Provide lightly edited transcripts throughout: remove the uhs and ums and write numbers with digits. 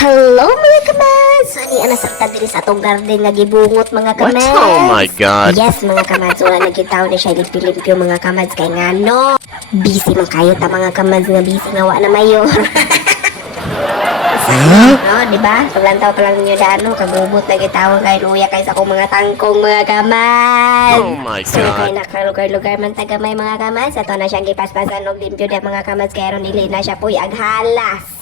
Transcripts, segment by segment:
Hello mga kamads! Ani ana sa diri sa atong garden nga gibungot mga What? kamads. Oh my God. Yes mga kamads, wala nagkitaw na siya limpyo-limpyo mga kamads kay ngano. Busy man kayo ta mga kamads nga busy nga wa na mayor. Huh? No, di ba? Paglantaw pa lang ninyo dano, kagubot na gitawag kay luya kay sa akong mga tangkong mga kamads. Oh my So kay God. nakalugar-lugar man tagamay mga kamads, ato na siya gipaspasan og limpyo na mga kamads kay aron dili na siya puy aghalas.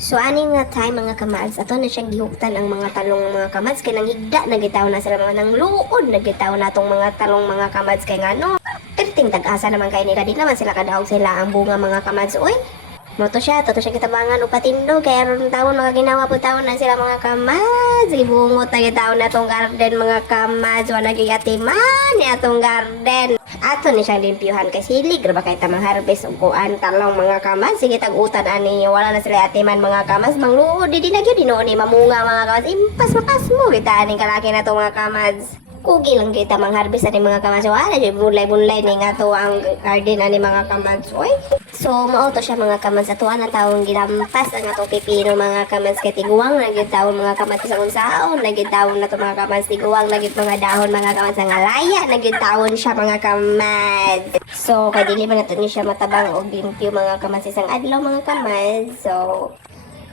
So ani nga time mga kamads, ato na siyang gihuktan ang mga talong mga kamads kay nanghigda nagitaw na sila mga nang luod nagitaw na tong mga talong mga kamads kay ngano. Perting tag-asa naman kay nila di naman sila kadahog sila ang bunga mga kamads oy. Moto siya, toto siya kitabangan o patindo kaya ron taon mga ginawa po taon na sila mga kamads. Ibungot na gitaw na tong garden mga kamads. Wala gigatiman ni atong garden. Ato ni siyang limpyuhan kay silig ra ba kay tamang harvest ug kuan talong mga kamads. Sige tag-utan ani wala na sila atiman mga kamads. Mangluod di na gyud dinoon ni mamunga mga kamads. Impas mapas mo kita ani kalaki na to mga kamads. Kugi lang kita mang harvest ani mga kamads. Wala gyud bulay-bulay ni nga to ang garden ani mga kamads. Oy. So mao to siya mga kamads ato na taong gilampas ang atong pipino mga kamads kay tiguwang na gyud taon mga kamads sa unsaon na gyud taon na to mga kamads tiguwang na gyud mga dahon mga kamads nga laya na gyud taon siya mga kamads. So kay dili man nato ni siya matabang og limpyo mga kamads isang adlaw mga kamads.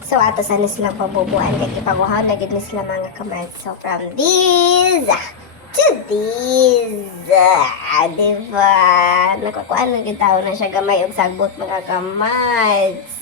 So ato sa sila pabubuan kay kipaguhaw na gyud ni sila mga kamads. So from this to this. Diba? Nakakuan na gitaw na siya gamay og sagbot mga kamads.